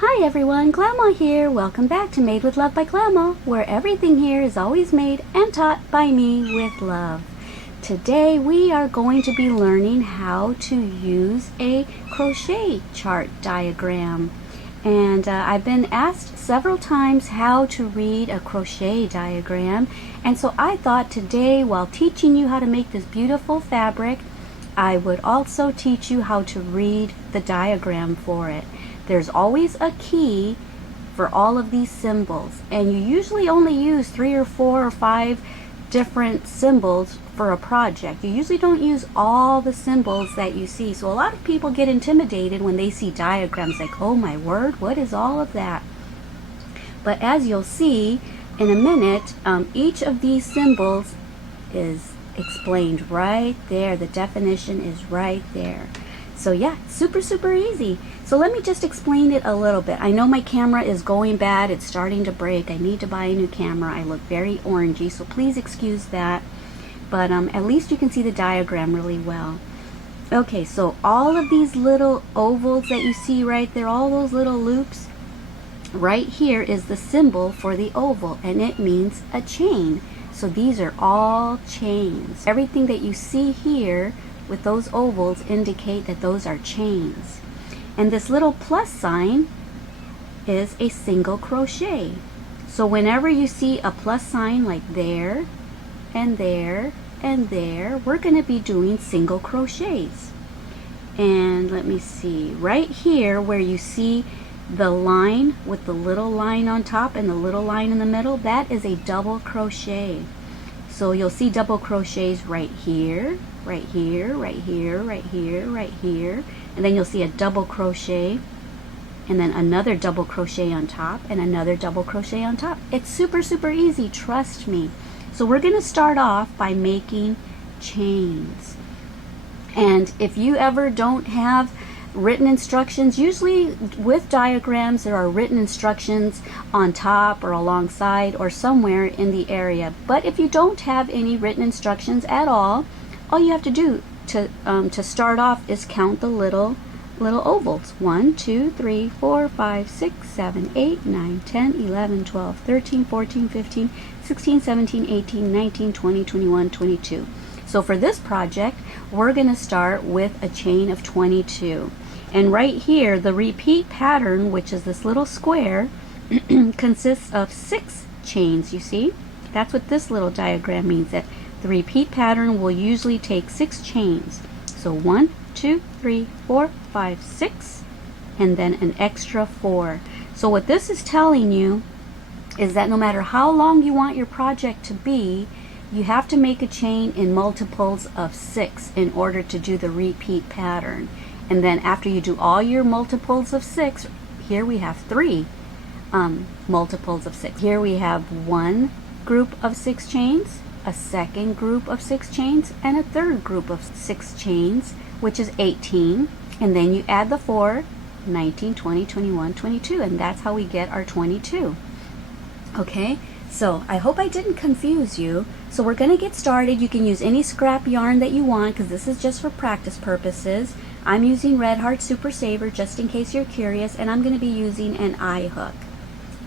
Hi everyone, Glama here. Welcome back to Made with Love by Glama, where everything here is always made and taught by me with love. Today we are going to be learning how to use a crochet chart diagram. And I've been asked several times how to read a crochet diagram. And so I thought today, while teaching you how to make this beautiful fabric, I would also teach you how to read the diagram for it. There's always a key for all of these symbols, and you usually only use 3 or 4 or 5 different symbols for a project. You usually don't use all the symbols that you see. So a lot of people get intimidated when they see diagrams like, oh my word, what is all of that? But as you'll see in a minute, each of these symbols is explained right there. The definition is right there. So yeah, super easy. So let me just explain it a little bit. I know my camera is going bad. It's starting to break. I need to buy a new camera. I look very orangey, so please excuse that. But at least you can see the diagram really well. Okay, so all of these little ovals that you see right there, all those little loops, right here is the symbol for the oval, and it means a chain. So these are all chains. Everything that you see here with those ovals indicate that those are chains. And this little plus sign is a single crochet. So whenever you see a plus sign like there and there and there, we're going to be doing single crochets. And let me see, right here where you see the line with the little line on top and the little line in the middle, that is a double crochet. So you'll see double crochets right here, right here, right here, right here, right here, and then you'll see a double crochet and then another double crochet on top and another double crochet on top. It's super easy, trust me. So we're going to start off by making chains. And if you ever don't have written instructions, usually with diagrams there are written instructions on top or alongside or somewhere in the area. But if you don't have any written instructions at all you have to do to start off is count the little ovals. 1, 2, 3, 4, 5, 6, 7, 8, 9, 10, 11, 12, 13, 14, 15, 16, 17, 18, 19, 20, 21, 22. So for this project, we're going to start with a chain of 22. And right here, the repeat pattern, which is this little square, consists of 6 chains, you see? That's what this little diagram means, that the repeat pattern will usually take 6 chains. So 1, 2, 3, 4, 5, 6, and then an extra 4. So what this is telling you is that no matter how long you want your project to be, you have to make a chain in multiples of 6 in order to do the repeat pattern. And then after you do all your multiples of 6, here we have 3 multiples of 6. Here we have one group of 6 chains, a second group of 6 chains, and a third group of 6 chains, which is 18. And then you add the 4, 19, 20, 21, 22, and that's how we get our 22. Okay? So I hope I didn't confuse you. So we're going to get started. You can use any scrap yarn that you want because this is just for practice purposes. I'm using Red Heart Super Saver just in case you're curious, and I'm going to be using an eye hook.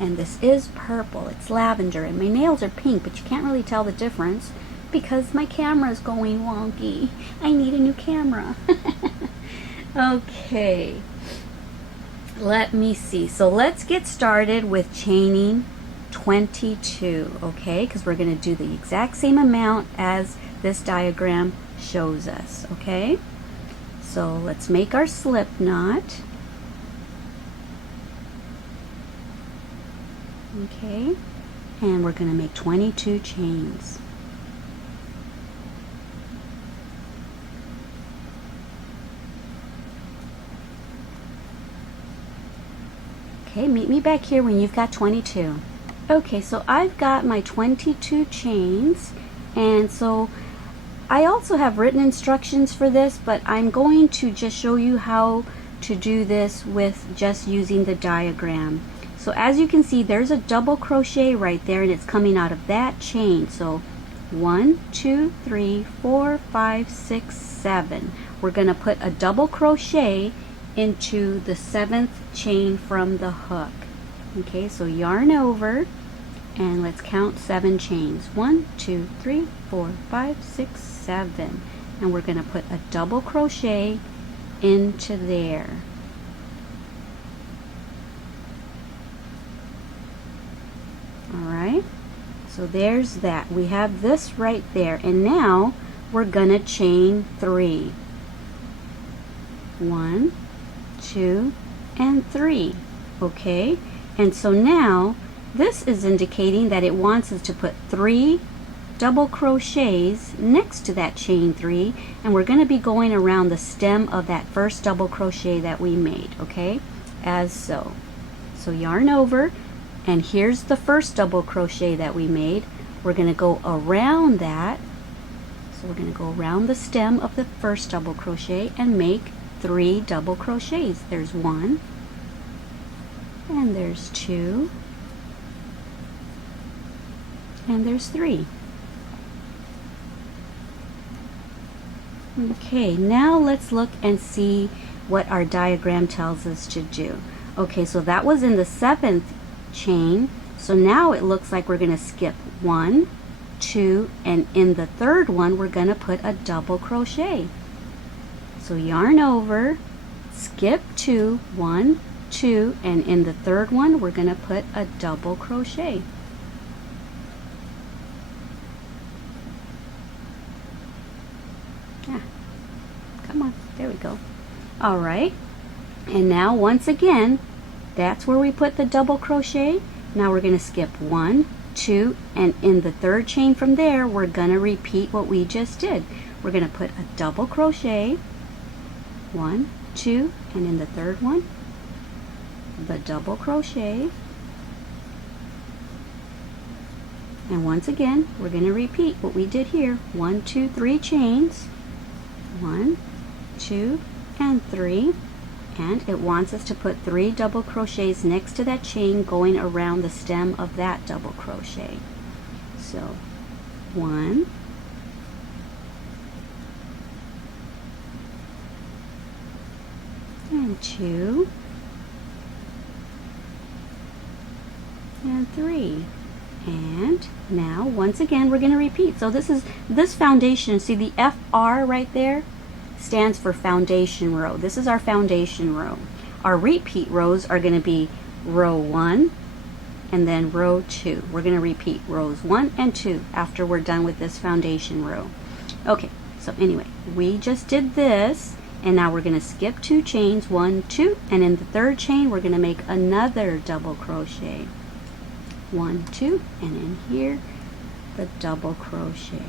And this is purple. It's lavender, and my nails are pink, but you can't really tell the difference because my camera is going wonky. I need a new camera. Okay. Let me see. So let's get started with chaining 22, okay? Because we're going to do the exact same amount as this diagram shows us, okay? So let's make our slip knot. Okay, and we're going to make 22 chains. Okay, meet me back here when you've got 22. Okay, so I've got my 22 chains, and so I also have written instructions for this, but I'm going to just show you how to do this with just using the diagram. So as you can see, there's a double crochet right there, and it's coming out of that chain. So 1, 2, 3, 4, 5, 6, 7. We're going to put a double crochet into the 7th chain from the hook. Okay, so yarn over and let's count 7 chains. 1, 2, 3, 4, 5, 6, 7. And we're going to put a double crochet into there. Alright, so there's that. We have this right there, and now we're going to chain 3. 1, 2, and 3. Okay, and so now this is indicating that it wants us to put 3 double crochets next to that chain 3, and we're going to be going around the stem of that first double crochet that we made, okay, as so. So yarn over, and here's the first double crochet that we made. We're going to go around that, so we're going to go around the stem of the first double crochet and make 3 double crochets. There's 1, and there's 2, and there's 3. Okay, now let's look and see what our diagram tells us to do. Okay, so that was in the 7th chain, so now it looks like we're going to skip 1, 2, and in the 3rd one we're going to put a double crochet. So yarn over, skip 2, 1, 2, and in the 3rd one we're going to put a double crochet. Come on, there we go. Alright, and now once again, that's where we put the double crochet. Now we're going to skip 1, 2, and in the 3rd chain from there, we're going to repeat what we just did. We're going to put a double crochet, 1, 2, and in the 3rd one, the double crochet. And once again, we're going to repeat what we did here. 1, 2, 3 chains. 1, 2, and 3, and it wants us to put 3 double crochets next to that chain going around the stem of that double crochet. So 1, 2, and 3. And now once again we're going to repeat. So this foundation, see the FR right there stands for foundation row. This is our foundation row. Our repeat rows are going to be row 1 and then row 2. We're going to repeat rows 1 and 2 after we're done with this foundation row. Okay, so anyway, we just did this, and now we're going to skip 2 chains, 1, 2, and in the 3rd chain we're going to make another double crochet. 1, 2, and in here the double crochet.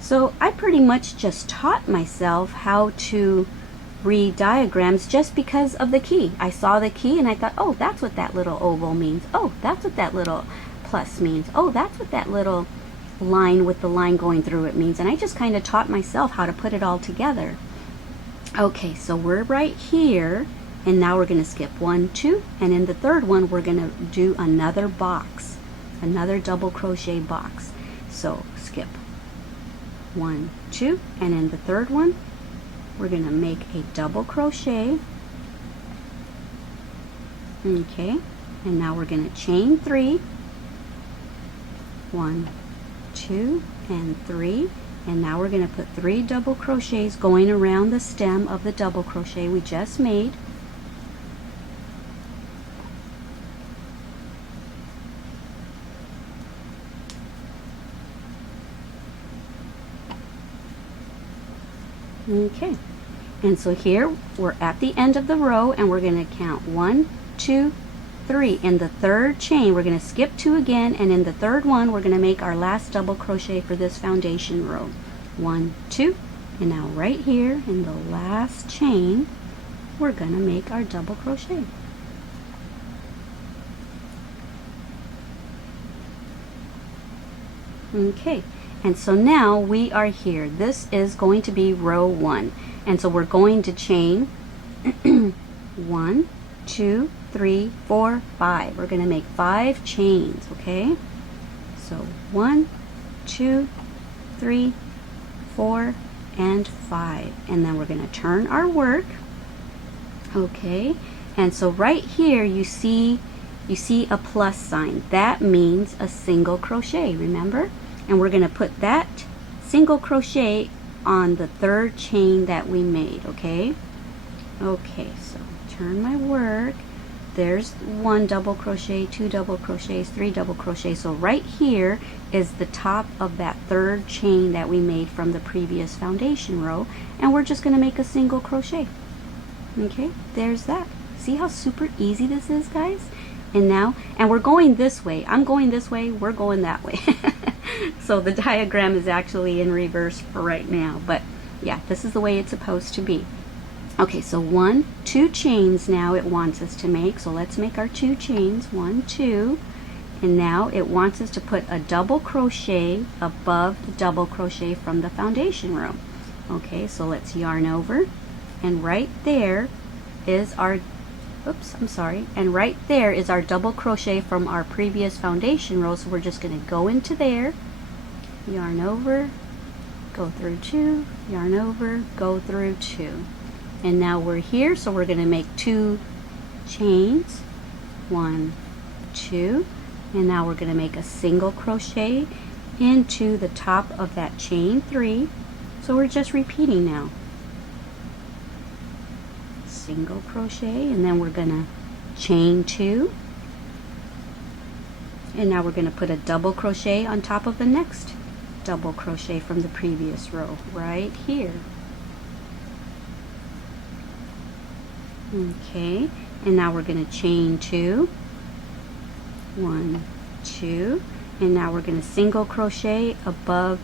So I pretty much just taught myself how to read diagrams just because of the key. I saw the key and I thought, oh, that's what that little oval means. Oh, that's what that little plus means. Oh, that's what that little line with the line going through it means. And I just kind of taught myself how to put it all together. Okay, so we're right here, and now we're going to skip 1, 2, and in the 3rd one we're going to do another box, another double crochet box. So skip 1, 2, and in the 3rd one we're going to make a double crochet. Okay, and now we're going to chain 3, 1, 2, and 3, and now we're going to put 3 double crochets going around the stem of the double crochet we just made. Okay, and so here we're at the end of the row, and we're going to count 1, 2, 3. In the 3rd chain we're going to skip 2 again, and in the 3rd one we're going to make our last double crochet for this foundation row. 1, 2, and now right here in the last chain we're going to make our double crochet. Okay, and so now we are here. This is going to be row 1, and so we're going to chain 1, 2, 3, 4, 5. We're going to make 5 chains, okay? So 1, 2, 3, 4, and 5. And then we're going to turn our work Okay, and so right here you see a plus sign. That means a single crochet, remember? And we're going to put that single crochet on the third chain that we made, okay? Okay, so turn my work. There's 1 double crochet, 2 double crochets, 3 double crochets. So right here is the top of that third chain that we made from the previous foundation row, and we're just going to make a single crochet. Okay, there's that. See how super easy this is, guys? And now, and we're going this way. I'm going this way, we're going that way. So the diagram is actually in reverse for right now, but yeah, this is the way it's supposed to be. Okay, so 1, 2 chains now it wants us to make. So let's make our 2 chains, 1, 2, and now it wants us to put a double crochet above the double crochet from the foundation row. Okay, so let's yarn over, and right there is our, oops, I'm sorry, and right there is our double crochet from our previous foundation row. So we're just going to go into there, yarn over, go through 2, yarn over, go through 2. And now we're here, so we're going to make 2 chains, 1, 2, and now we're going to make a single crochet into the top of that chain 3. So we're just repeating now. Single crochet, and then we're going to chain 2, and now we're going to put a double crochet on top of the next double crochet from the previous row right here. Okay, and now we're going to chain 2, 1, 2, and now we're going to single crochet above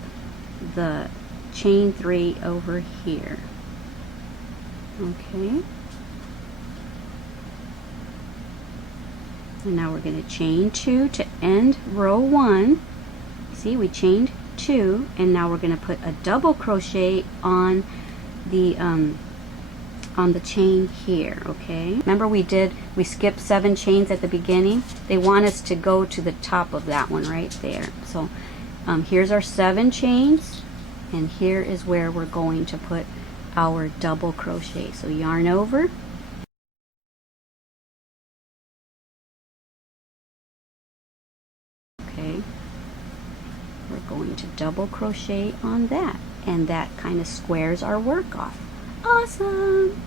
the chain 3 over here. Okay, and now we're going to chain 2 to end row 1. See, we chained 2, and now we're going to put a double crochet on the chain here. Okay, remember we skipped 7 chains at the beginning. They want us to go to the top of that one right there. So here's our 7 chains, and here is where we're going to put our double crochet. So yarn over, okay, we're going to double crochet on that, and that kind of squares our work off. Awesome.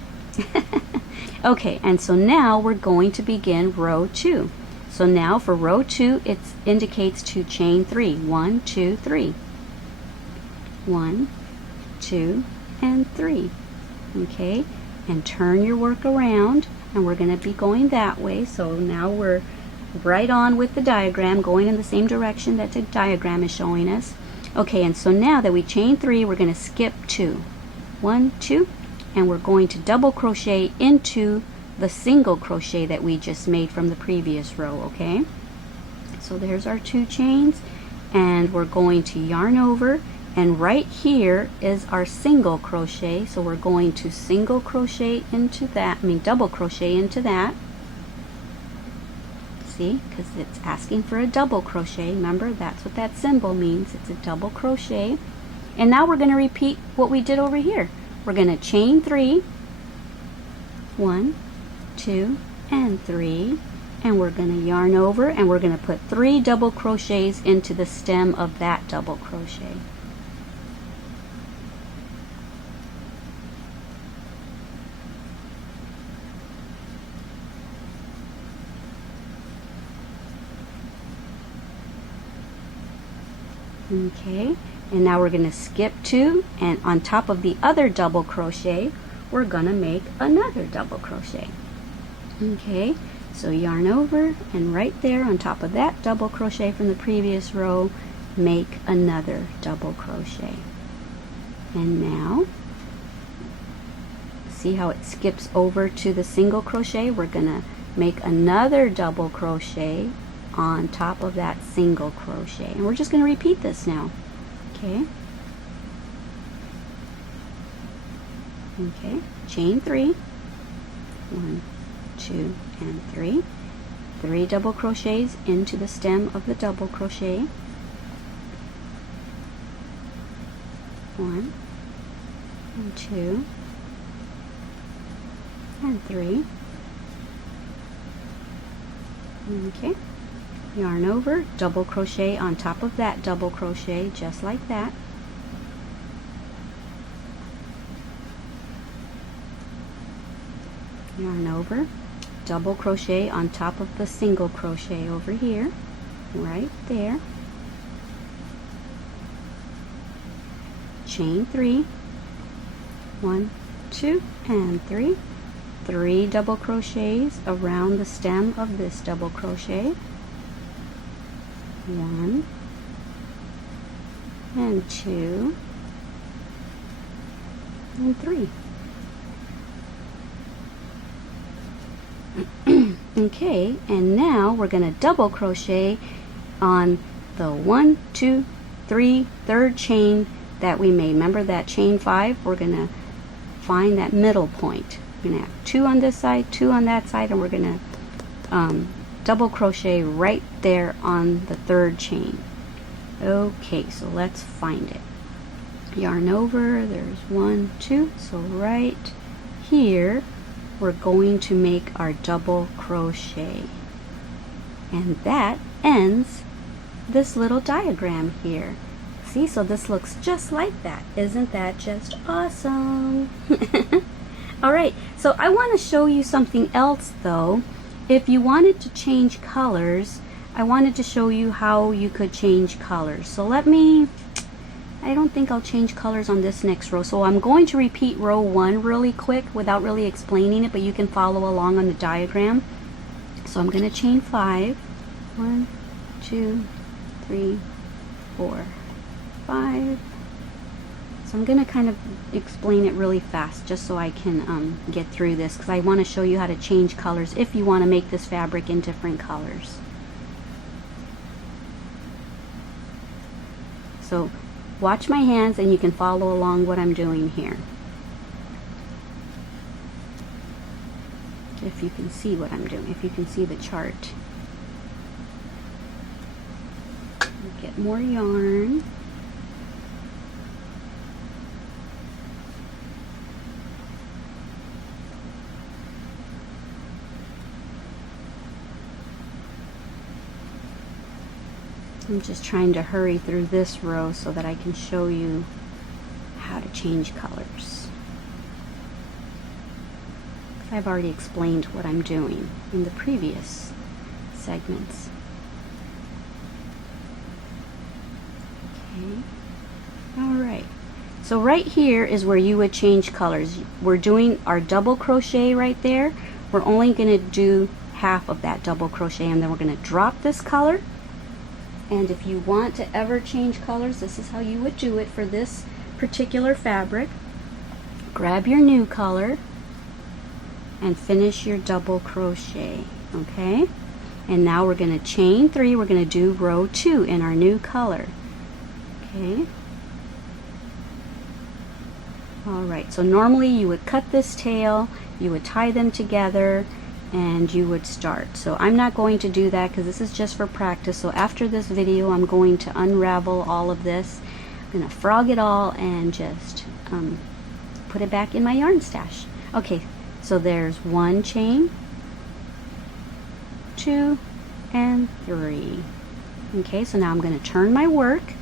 Okay, and so now we're going to begin row 2. So now for row 2, it indicates to chain 3. 1, 2, 3. 1, 2, and 3. Okay, and turn your work around, and we're going to be going that way. So now we're right on with the diagram, going in the same direction that the diagram is showing us. Okay, and so now that we chain 3, we're going to skip 2. 1, 2, and we're going to double crochet into the single crochet that we just made from the previous row. Okay, so there's our 2 chains, and we're going to yarn over, and right here is our single crochet. So we're going to single crochet into that, double crochet into that. See, because it's asking for a double crochet. Remember, that's what that symbol means. It's a double crochet. And now we're going to repeat what we did over here. We're going to chain 3, 1, 2, and 3, and we're going to yarn over, and we're going to put 3 double crochets into the stem of that double crochet. Okay, and now we're going to skip 2, and on top of the other double crochet we're going to make another double crochet. Okay, so yarn over, and right there on top of that double crochet from the previous row, make another double crochet. And now see how it skips over to the single crochet? We're going to make another double crochet on top of that single crochet, and we're just going to repeat this now. Okay, chain 3, 1, 2, and 3, 3 double crochets into the stem of the double crochet, 1 and 2, and 3. Okay, yarn over, double crochet on top of that double crochet, just like that. Yarn over, double crochet on top of the single crochet over here, right there. Chain 3, 1, 2, and 3. 3 double crochets around the stem of this double crochet. 1 and 2 and 3. Okay, and now we're going to double crochet on the 1, 2, 3, third chain that we made. Remember that chain 5? We're going to find that middle point. We're going to have 2 on this side, 2 on that side, and we're going to double crochet right there on the third chain. Okay, so let's find it. Yarn over, there's 1, 2, so right here we're going to make our double crochet, and that ends this little diagram here. See, so this looks just like that. Isn't that just awesome? Alright, so I want to show you something else though. If you wanted to change colors, I wanted to show you how you could change colors. So I don't think I'll change colors on this next row. So I'm going to repeat row 1 really quick without really explaining it, but you can follow along on the diagram. So I'm going to chain 5. 1, 2, 3, 4, 5. So I'm going to kind of explain it really fast just so I can get through this, because I want to show you how to change colors if you want to make this fabric in different colors. So watch my hands and you can follow along what I'm doing here. If you can see what I'm doing, if you can see the chart. Get more yarn. I'm just trying to hurry through this row so that I can show you how to change colors. I've already explained what I'm doing in the previous segments. Okay. Alright. So right here is where you would change colors. We're doing our double crochet right there. We're only going to do half of that double crochet, and then we're going to drop this color. And if you want to ever change colors, this is how you would do it for this particular fabric. Grab your new color and finish your double crochet. Okay? And now we're going to chain 3. We're going to do row 2 in our new color. Okay? Alright, so normally you would cut this tail, you would tie them together, and you would start. So I'm not going to do that because this is just for practice. So after this video I'm going to unravel all of this. I'm going to frog it all and just put it back in my yarn stash. Okay, so there's 1 chain, 2, and 3. Okay, so now I'm going to turn my work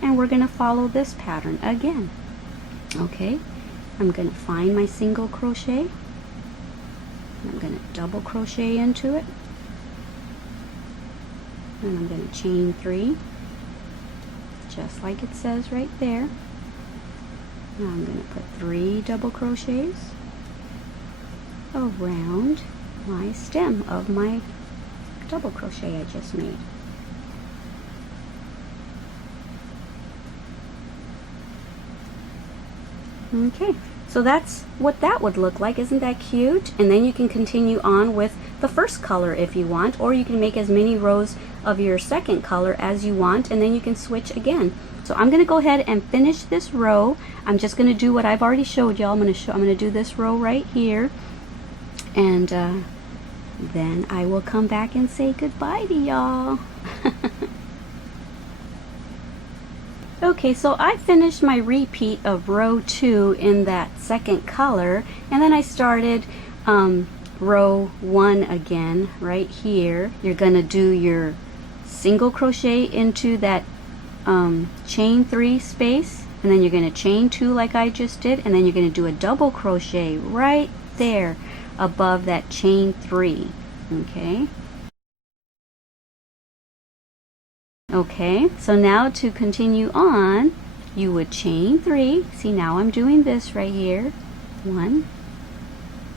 and we're going to follow this pattern again. Okay, I'm going to find my single crochet. I'm going to double crochet into it, and I'm going to chain 3 just like it says right there. Now I'm going to put 3 double crochets around my stem of my double crochet I just made. Okay, so that's what that would look like. Isn't that cute? And then you can continue on with the first color if you want, or you can make as many rows of your second color as you want, and then you can switch again. So I'm going to go ahead and finish this row. I'm just going to do what I've already showed y'all. I'm going to do this row right here, and then I will come back and say goodbye to y'all. Okay, so I finished my repeat of row 2 in that second color, and then I started row 1 again right here. You're going to do your single crochet into that chain 3 space, and then you're going to chain 2 like I just did, and then you're going to do a double crochet right there above that chain 3. Okay, so now to continue on, you would chain 3. See, now I'm doing this right here. 1,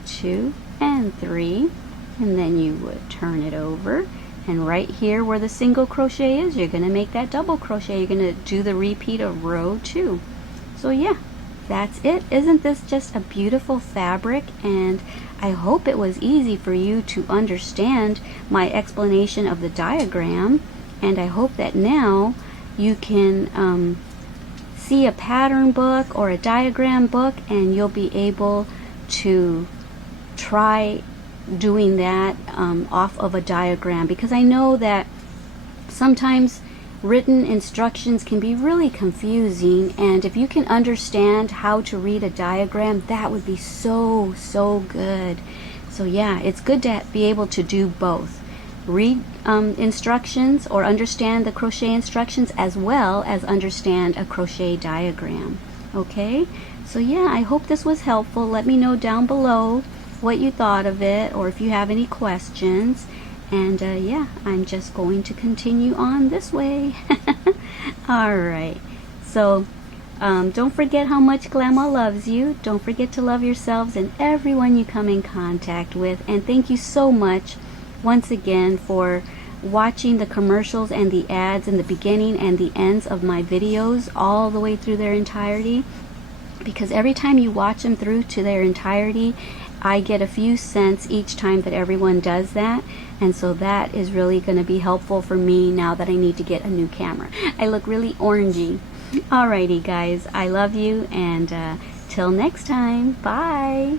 2, and 3. And then you would turn it over. And right here where the single crochet is, you're going to make that double crochet. You're going to do the repeat of row 2. So yeah, that's it. Isn't this just a beautiful fabric? And I hope it was easy for you to understand my explanation of the diagram. And I hope that now you can see a pattern book or a diagram book, and you'll be able to try doing that off of a diagram, because I know that sometimes written instructions can be really confusing, and if you can understand how to read a diagram, that would be so good. So yeah, it's good to be able to do both. Read instructions or understand the crochet instructions as well as understand a crochet diagram. Okay, so yeah, I hope this was helpful. Let me know down below what you thought of it, or if you have any questions. And yeah, I'm just going to continue on this way. Alright, so don't forget how much Glama loves you. Don't forget to love yourselves and everyone you come in contact with. And thank you so much once again for watching the commercials and the ads in the beginning and the ends of my videos all the way through their entirety, because every time you watch them through to their entirety, I get a few cents each time that everyone does that. And so that is really going to be helpful for me now that I need to get a new camera. I look really orangey. Alrighty guys, I love you, and till next time, bye.